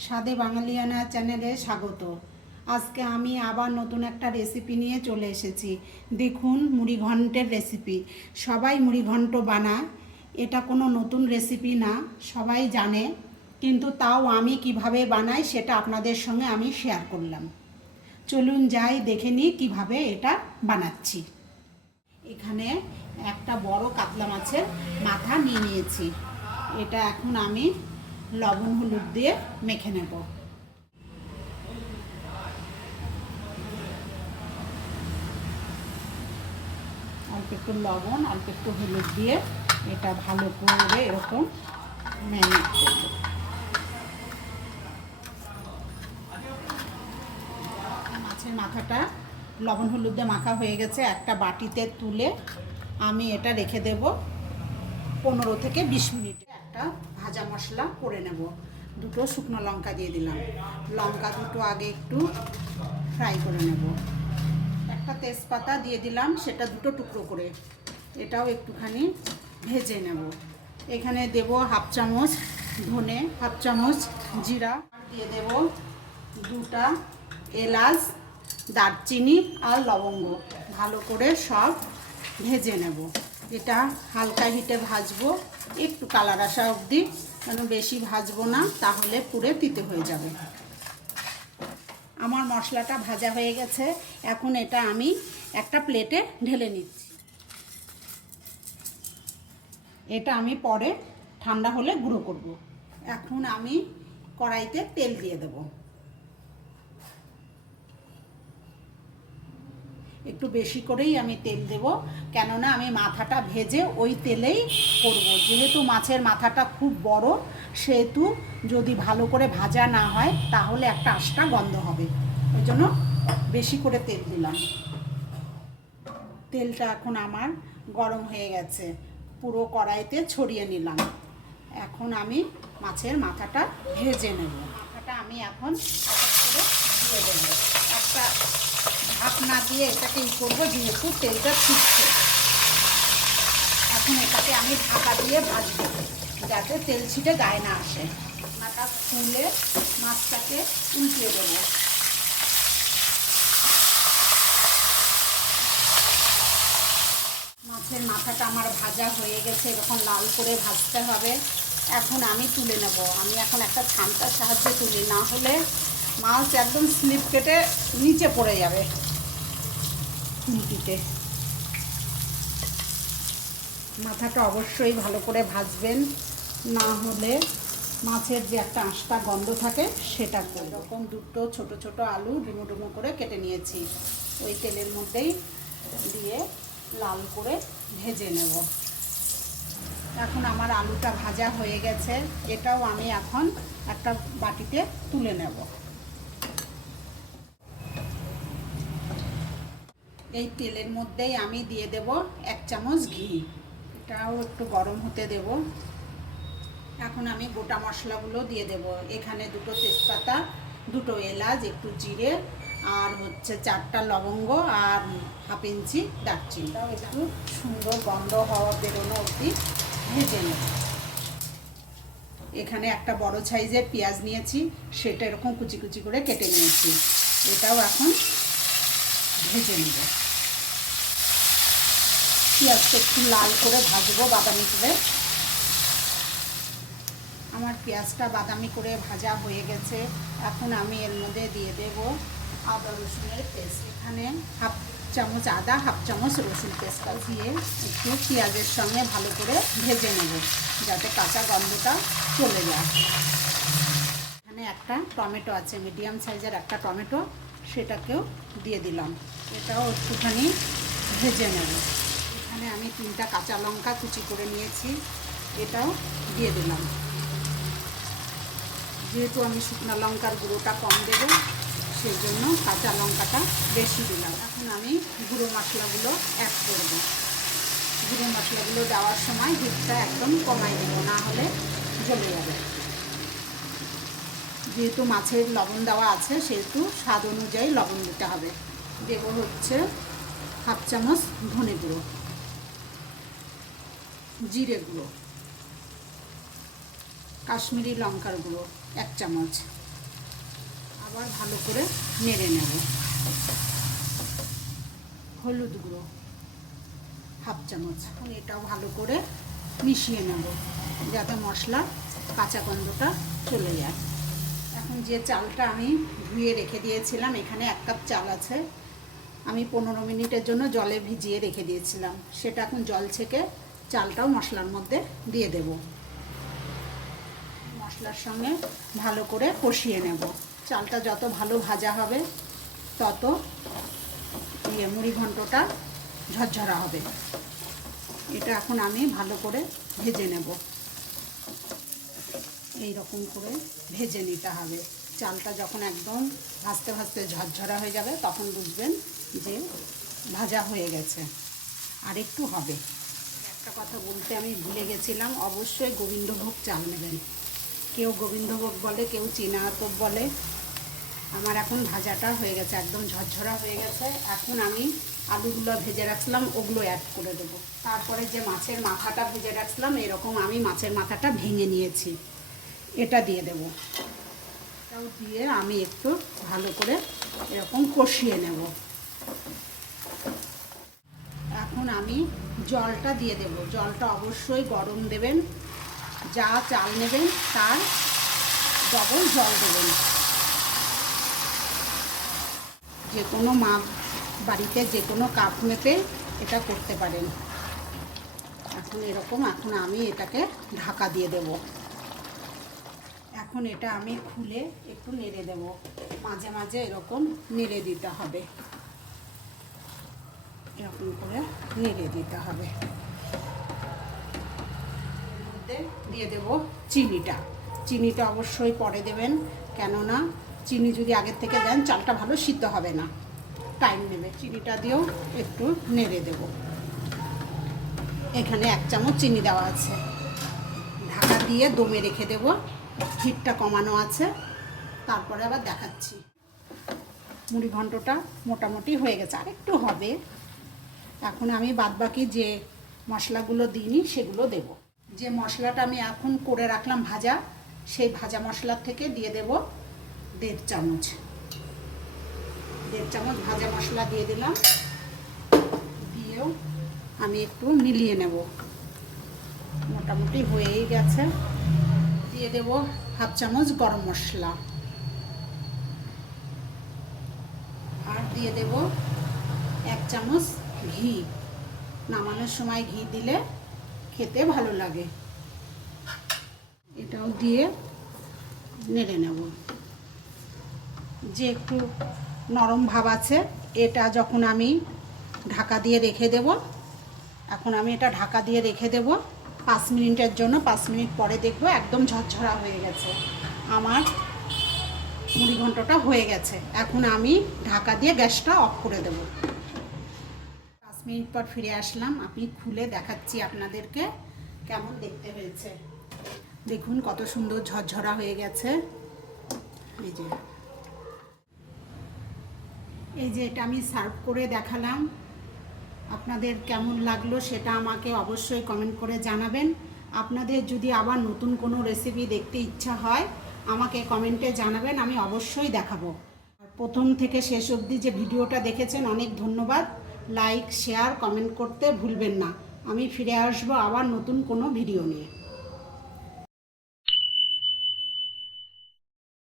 স্বাদে বাঙালিয়ানা চ্যানেলে স্বাগত। আজকে আমি আবার নতুন একটা রেসিপি নিয়ে চলে এসেছি। দেখুন, মুড়িঘণ্টের রেসিপি। সবাই মুড়িঘণ্ট বানায়, এটা কোনো নতুন রেসিপি না, সবাই জানে, কিন্তু তাও আমি কিভাবে বানাই সেটা আপনাদের সঙ্গে আমি শেয়ার করলাম। চলুন যাই দেখে নিই কীভাবে এটা বানাচ্ছি। এখানে একটা বড় কাতলা মাছের মাথা নিয়ে নিয়েছি। এটা এখন আমি লবণ হলুদ দিয়ে মেখে নেব। অল্প একটু লবণ, অল্প একটু হলুদ দিয়ে এটা ভালো করে এরকম ম্যারিনেট করব। মাছের মাথাটা লবণ হলুদ দিয়ে মাখা হয়ে গেছে। একটা বাটিতে তুলে আমি এটা রেখে দেব 15 থেকে 20 মিনিট। একটা ভাজা মশলা করে নেব। দুটো শুকনো লঙ্কা দিয়ে দিলাম। লঙ্কা দুটো আগে একটু ফ্রাই করে নেব। একটা তেজপাতা দিয়ে দিলাম, সেটা দুটো টুকরো করে, এটাও একটুখানি ভেজে নেব। এখানে দেব হাফ চামচ ধনে, হাফ চামচ জিরা, দিয়ে দেব দুটা এলাচ, দারচিনি আর লবঙ্গ। ভালো করে সব ভেজে নেব। এটা হালকা হিটে ভাজবো, একটু কালার আসা অবধি, কেন বেশি ভাজবো না, তাহলে পুড়ে তিতে হয়ে যাবে। আমার মশলাটা ভাজা হয়ে গেছে। এখন এটা আমি একটা প্লেটে ঢেলে নিচ্ছি। এটা আমি পরে ঠান্ডা হলে গুঁড়ো করব। এখন আমি কড়াইতে তেল দিয়ে দেব। একটু বেশি করেই আমি তেল দেব, কেননা আমি মাথাটা ভেজে ওই তেলেই করব। যেহেতু মাছের মাথাটা খুব বড়, সেহেতু যদি ভালো করে ভাজা না হয় তাহলে একটা আঁশটা গন্ধ হবে। ওই জন্য বেশি করে তেল দিলাম। তেলটা এখন আমার গরম হয়ে গেছে, পুরো কড়াইতে ছড়িয়ে নিলাম। এখন আমি মাছের মাথাটা ভেজে নেব। মাথাটা আমি এখন করে দিয়ে দেবো। একটা ঢাকনা দিয়ে এটাকে করবো, যেহেতু তেলটা ছুটছে। এখন এটাকে আমি ঢাকা দিয়ে ভাজবো, যাতে তেল ছিটে গায়ে না আসে। ঢাকনাটা খুলে মাছটাকে উল্টিয়ে দেবো। মাছের মাথাটা আমার ভাজা হয়ে গেছে, এরকম লাল করে ভাজতে হবে। এখন আমি তুলে নেব। আমি এখন একটা ছান্তার সাহায্যে তুলি, না হলে মাছ একদম স্লিপ কেটে নিচে পড়ে যাবে খুন্তিতে। মাথাটা অবশ্যই ভালো করে ভাজবেন, না হলে মাছের যে একটা আঁশটা গন্ধ থাকে সেটা করবে। এরকম দুটো ছোট ছোট আলু ডুমো ডুমো করে কেটে নিয়েছি, ওই তেলের মধ্যেই দিয়ে লাল করে ভেজে নেব। এখন আমার আলুটা ভাজা হয়ে গেছে, এটাও আমি এখন একটা বাটিতে তুলে নেব। এই তেলের মধ্যেই আমি দিয়ে দেব 1 চামচ ঘি। এটাও একটু গরম হতে দেব। এখন আমি গোটা মশলাগুলো দিয়ে দেব। এখানে দুটো তেজপাতা, দুটো এলাচ, একটু জিরে, আর হচ্ছে 4টা লবঙ্গ, আর হাফ ইঞ্চি দারচিনি। একটু সুন্দর গন্ধ হওয়া বেরোনো অবধি ভেজে নেব। এখানে একটা বড় সাইজের পেঁয়াজ নিয়েছি, সেটা এরকম কুচি কুচি করে কেটে নিয়েছি। এটাও এখন ভেজে নেব। পেঁয়াজটা একটু লাল করে ভাজবো, বাদামি করে। আমার পেঁয়াজটা বাদামি করে ভাজা হয়ে গেছে। এখন আমি এর মধ্যে দিয়ে দেব আদা রসুনের পেস্ট। এখানে হাফ চামচ আদা, হাফ চামচ রসুন পেস্ট দিয়ে একটু পেঁয়াজের সঙ্গে ভালো করে ভেজে নেব, যাতে কাঁচা গন্ধটা চলে যায়। এখানে একটা টমেটো আছে, মিডিয়াম সাইজের একটা টমেটো, সেটাকেও দিয়ে দিলাম। এটাও একটুখানি ভেজে নেব। এখানে আমি 3টা কাঁচা লঙ্কা কুচি করে নিয়েছি, এটাও দিয়ে দিলাম। যেহেতু আমি শুকনো লঙ্কার গুঁড়োটা কম দেবো, সেই জন্য কাঁচা লঙ্কাটা বেশি দিলাম। এখন আমি গুঁড়ো মশলাগুলো অ্যাড করব। গুঁড়ো মশলাগুলো দেওয়ার সময় হিটটা একদম কমাই দেবো, না হলে জ্বলে যাবে। যেহেতু মাছের লবণ দেওয়া আছে, সেহেতু স্বাদ অনুযায়ী লবণ দিতে হবে। দেবো হচ্ছে হাফ চামচ ধনে গুঁড়ো, জিরে গুঁড়ো, কাশ্মীরি লঙ্কার গুঁড়ো 1 চামচ, আবার ভালো করে নেড়ে নেব। হলুদ গুঁড়ো হাফ চামচ, এটাও ভালো করে মিশিয়ে নেব যাতে মশলার কাঁচা গন্ধটা চলে যায়। এখন যে চালটা আমি ধুয়ে রেখে দিয়েছিলাম, এখানে 1 কাপ চাল আছে, আমি 15 মিনিটের জন্য জলে ভিজিয়ে রেখে দিয়েছিলাম, সেটা এখন জল ছেঁকে চালটাও মশলার মধ্যে দিয়ে দেব। মশলার সঙ্গে ভালো করে কষিয়ে নেব। চালটা যত ভালো ভাজা হবে তত মুড়ি ঘন্টটা ঝরঝরা হবে। এটা এখন আমি ভালো করে ভেজে নেব। এই রকম করে ভেজে নিতে হবে। চালটা যখন একদম ভাজতে ভাজতে ঝরঝরা হয়ে যাবে তখন বুঝবেন যে ভাজা হয়ে গেছে, আর একটু হবে। একটা কথা বলতে আমি ভুলে গেছিলাম, অবশ্যই গোবিন্দভোগ চাল নেবেন। কেউ গোবিন্দভোগ বলে, কেউ চীনা আতপ বলে। আমার এখন ভাজাটা হয়ে গেছে, একদম ঝরঝরা হয়ে গেছে। এখন আমি আলুগুলো ভেজে রাখলাম, ওগুলো অ্যাড করে দেবো। তারপরে যে মাছের মাথাটা ভেজে রাখলাম, এরকম আমি মাছের মাথাটা ভেঙে নিয়েছি, এটা দিয়ে দেবো। এটাও দিয়ে আমি একটু ভালো করে এরকম কষিয়ে নেব। এখন আমি জলটা দিয়ে দেব। জলটা অবশ্যই গরম দেবেন, যা চাল নেবেন তার ডবল জল দেবেন। যে কোনো মাপ বাড়িতে যে কোনো কাপ মেপে এটা করতে পারেন। এখন এরকম, এখন আমি এটাকে ঢাকা দিয়ে দেব। এখন এটা আমি খুলে একটু নেড়ে দেব, মাঝে মাঝে এরকম নেড়ে দিতে হবে, এরকম করে নেড়ে দিতে হবে। এর মধ্যে দিয়ে দেব চিনিটা। চিনিটা অবশ্যই পরে দেবেন, কেননা চিনি যদি আগের থেকে দেন চালটা ভালো সিদ্ধ হবে না, টাইম নেবে। চিনিটা দিয়েও একটু নেড়ে দেব। এখানে 1 চামচ চিনি দেওয়া আছে। ঢাকা দিয়ে দমে রেখে দেব, হিটটা কমানো আছে, তারপরে আবার দেখাচ্ছি। মুড়ি ঘন্টটা মোটামুটি হয়ে গেছে, আর একটু হবে। এখন আমি বাদবাকি যে মশলাগুলো দিইনি সেগুলো দেব। যে মশলাটা আমি এখন করে রাখলাম ভাজা, সেই ভাজা মশলার থেকে দিয়ে দেব 1.5 চামচ। 1.5 চামচ ভাজা মশলা দিয়ে দিলাম। দিয়েও আমি একটু মিলিয়ে নেব। মোটামুটি হয়েই গেছে। দিয়ে দেব হাফ চামচ গরম মশলা, আর দিয়ে দেব 1 চামচ ঘি। নামানোর সময় ঘি দিলে খেতে ভালো লাগে। এটাও দিয়ে নেড়ে নেব। যে একটু নরম ভাব আছে, এটা যখন আমি ঢাকা দিয়ে রেখে দেব, এখন আমি এটা ঢাকা দিয়ে রেখে দেব 5 মিনিটের জন্য। 5 মিনিট পরে দেখব একদম ঝরঝরা হয়ে গেছে। আমার মুড়ি ঘন্টটা হয়ে গেছে। এখন আমি ঢাকা দিয়ে গ্যাসটা অফ করে দেব। 5 মিনিট পর ফিরে আসলাম, আমি খুলে দেখাচ্ছি আপনাদেরকে কেমন দেখতে হয়েছে। দেখুন কত সুন্দর ঝরঝরা হয়ে গেছে। এই যে এটা আমি সার্ভ করে দেখালাম, আপনাদের কেমন লাগলো সেটা আমাকে অবশ্যই কমেন্ট করে জানাবেন। আপনাদের যদি আবার নতুন কোনো রেসিপি দেখতে ইচ্ছা হয় আমাকে কমেন্টে জানাবেন, আমি অবশ্যই দেখাবো। প্রথম থেকে শেষ অবধি যে ভিডিওটা দেখেছেন অনেক ধন্যবাদ। লাইক, শেয়ার, কমেন্ট করতে ভুলবেন না। আমি ফিরে আসবো আবার নতুন কোনো ভিডিও নিয়ে।